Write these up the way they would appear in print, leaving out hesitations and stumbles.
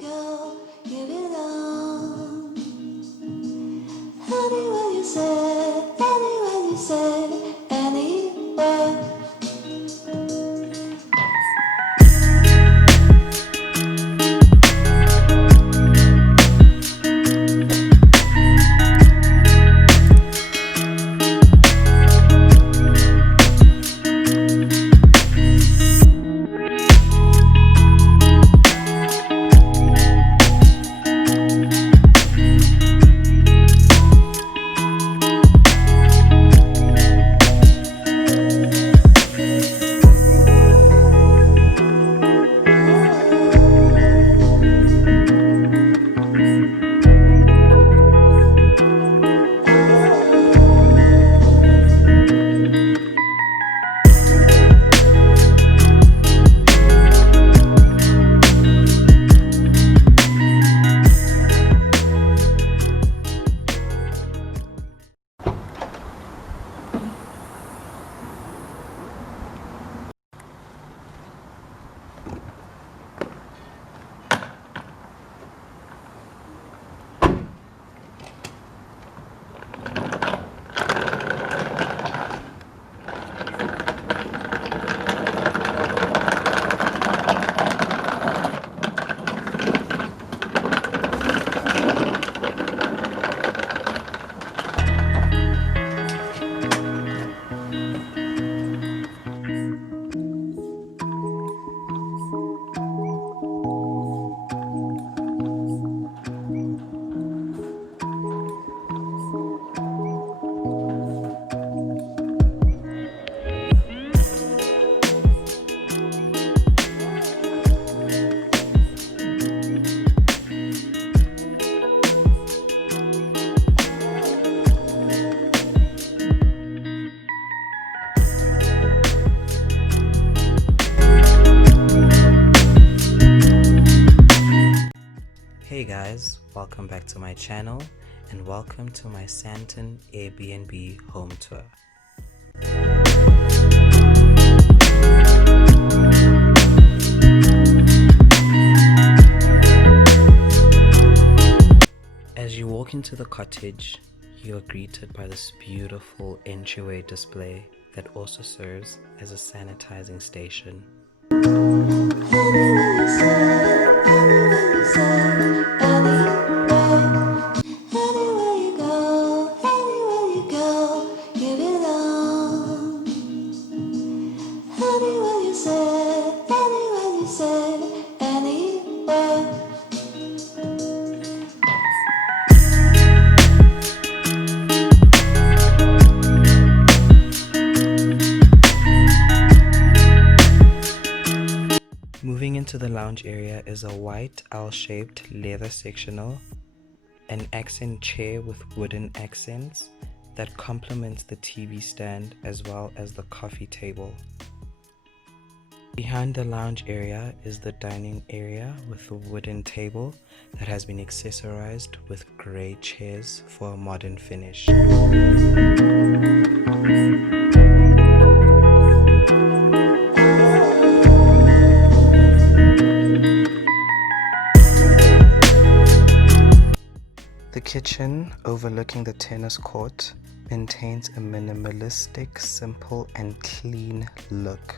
go, you belong. Anywhere you say, anywhere you say, anywhere. Hey guys, welcome back to my channel and welcome to my Sandton Airbnb home tour. As you walk into the cottage, you are greeted by this beautiful entryway display that also serves as a sanitizing station. Anywhere you say, anywhere you say, anywhere. Anywhere you go, you belong. Anywhere you say, anywhere. Moving into the lounge area is a white L-shaped leather sectional, an accent chair with wooden accents that complements the TV stand as well as the coffee table. Behind the lounge area is the dining area with a wooden table that has been accessorized with grey chairs for a modern finish. The kitchen, overlooking the tennis court, maintains a minimalistic, simple and clean look.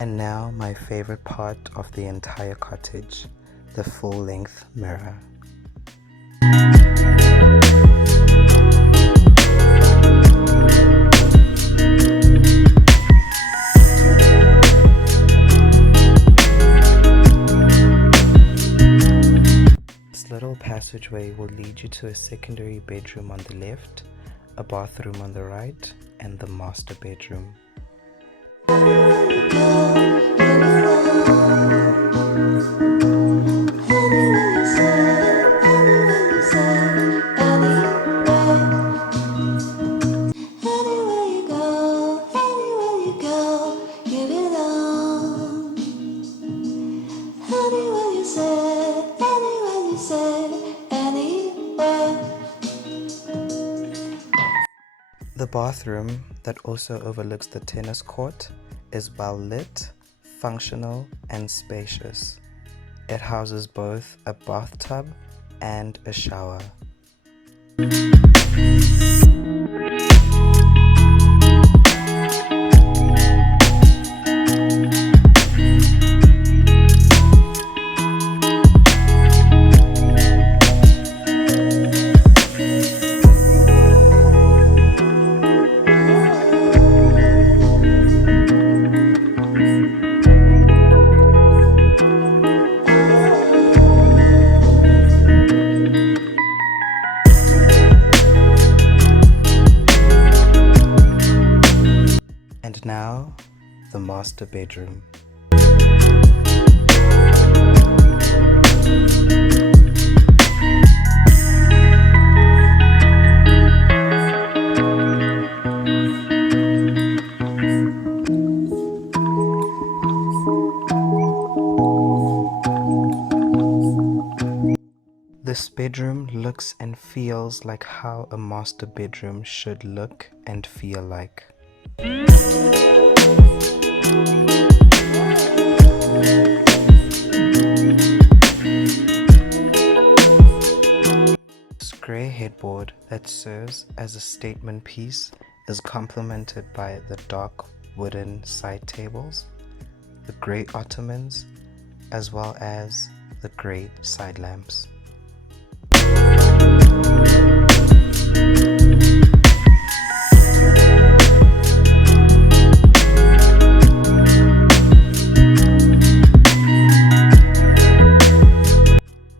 And now my favorite part of the entire cottage, the full-length mirror. This little passageway will lead you to a secondary bedroom on the left, a bathroom on the right, and the master bedroom. Anywhere you go, you belong. Anywhere you say, anywhere. Anywhere you go, you belong. Anywhere you say, anywhere. The bathroom, that also overlooks the tennis court, is well lit, functional, and spacious. It houses both a bathtub and a shower. And now, the master bedroom. This bedroom looks and feels like how a master bedroom should look and feel like. This grey headboard that serves as a statement piece is complemented by the dark wooden side tables, the grey ottomans, as well as the grey side lamps.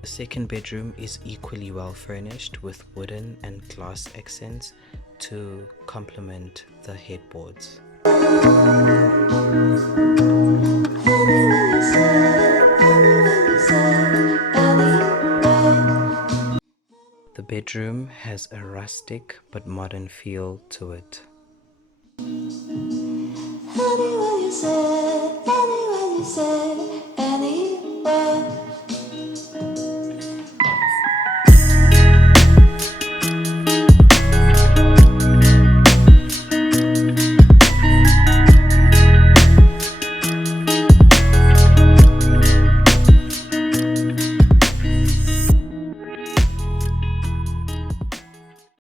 The second bedroom is equally well furnished with wooden and glass accents to complement the headboards. The bedroom has a rustic but modern feel to it. Anywhere you say,